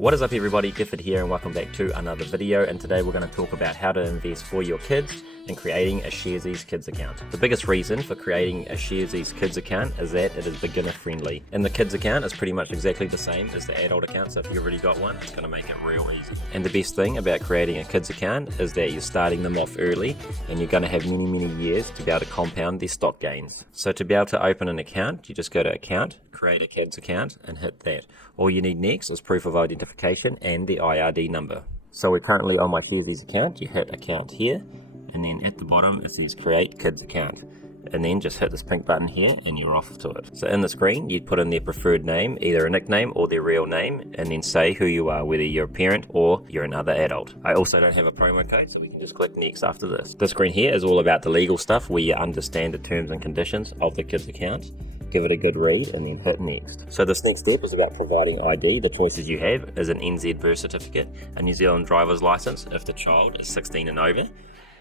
What is up everybody, Gifford here and welcome back to another video, and today we're going to talk about how to invest for your kids and creating a Sharesies Kids account. The biggest reason for creating a Sharesies Kids account is that it is beginner friendly. And the kids account is pretty much exactly the same as the adult account, so if you've already got one, it's going to make it real easy. And the best thing about creating a kids account is that you're starting them off early and you're going to have many years to be able to compound their stock gains. So to be able to open an account, you just go to account, create a kids account and hit that. All you need next is proof of identification and the IRD number. So we're currently on my Sharesies account. You hit account here and then at the bottom it says create kids account, and then just hit this pink button here and you're off to it. So in the screen you'd put in their preferred name, either a nickname or their real name, and then say who you are, whether you're a parent or you're another adult. I also don't have a promo code, so we can just click next after this. This screen here is all about the legal stuff where you understand the terms and conditions of the kids account. Give it a good read and then hit next. So this next step is about providing ID. The choices you have is an NZ birth certificate, a New Zealand driver's license if the child is 16 and over,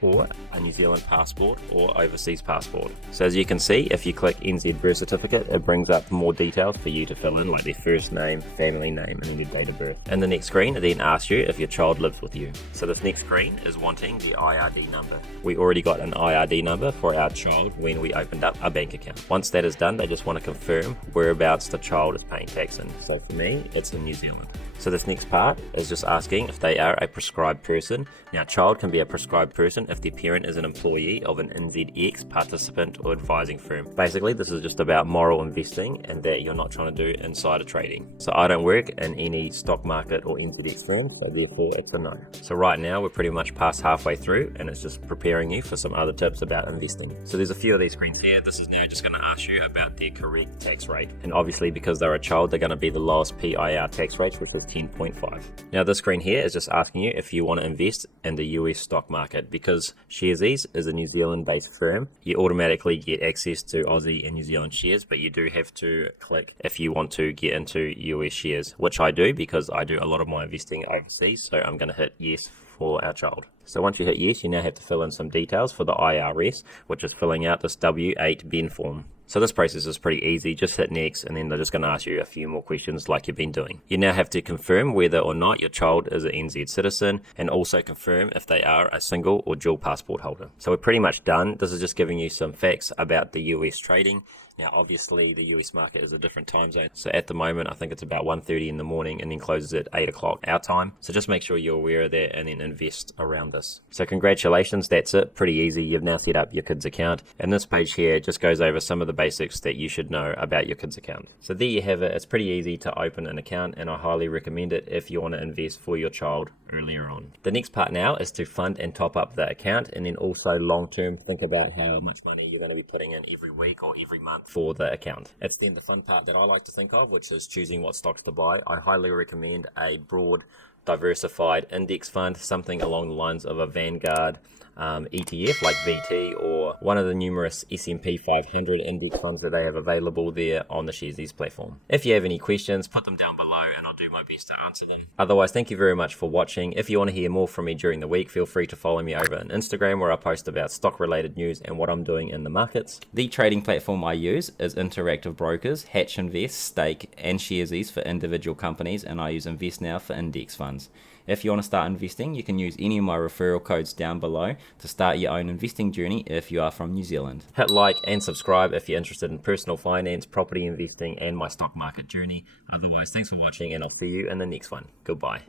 or a New Zealand passport or overseas passport. So as you can see, if you click NZ birth certificate, it brings up more details for you to fill in, like their first name, family name, and their date of birth. And the next screen, it then asks you if your child lives with you. So this next screen is wanting the IRD number. We already got an IRD number for our child when we opened up a bank account. Once that is done, they just want to confirm whereabouts the child is paying tax in. So for me, it's in New Zealand. So this next part is just asking if they are a prescribed person. Now, a child can be a prescribed person if their parent is an employee of an NZX participant or advising firm. Basically, this is just about moral investing and that you're not trying to do insider trading. So I don't work in any stock market or NZX firm, so therefore it's a no. So right now we're pretty much past halfway through and it's just preparing you for some other tips about investing. So there's a few of these screens here. This is now just going to ask you about their correct tax rate. And obviously because they're a child, they're going to be the lowest PIR tax rate, which is 10.5. Now this screen here is just asking you if you want to invest in the US stock market. Because Sharesies is a New Zealand based firm, you automatically get access to Aussie and New Zealand shares, but you do have to click if you want to get into US shares, which I do because I do a lot of my investing overseas. So I'm going to hit yes for our child. So once you hit yes, you now have to fill in some details for the IRS, which is filling out this W8 BEN form. So this process is pretty easy. Just hit next and then they're just going to ask you a few more questions like you've been doing. You now have to confirm whether or not your child is an NZ citizen and also confirm if they are a single or dual passport holder. So we're pretty much done. This is just giving you some facts about the US trading. Now obviously the US market is a different time zone, so at the moment I think it's about 1:30 in the morning and then closes at 8 o'clock our time. So just make sure you're aware of that and then invest around this. So congratulations, that's it. Pretty easy. You've now set up your kids account, and this page here just goes over some of the basics that you should know about your kids account. So there you have it. It's pretty easy to open an account and I highly recommend it if you want to invest for your child earlier on. The next part now is to fund and top up the account, and then also long term think about how much money you're going to be putting in every week or every month for the account. It's then the fun part that I like to think of, which is choosing what stocks to buy. I highly recommend a broad diversified index fund, something along the lines of a Vanguard ETF like VT, or one of the numerous S&P 500 index funds that they have available there on the Sharesies platform. If you have any questions, put them down below and I'll do my best to answer them. Otherwise, thank you very much for watching. If you want to hear more from me during the week, feel free to follow me over on Instagram, where I post about stock related news and what I'm doing in the markets. The trading platform I use is Interactive Brokers, Hatch Invest, Stake and Sharesies for individual companies, and I use Investnow for index funds. If you want to start investing, you can use any of my referral codes down below to start your own investing journey if you are from New Zealand. Hit like and subscribe if you're interested in personal finance, property investing, and my stock market journey. Otherwise, thanks for watching and I'll see you in the next one. Goodbye.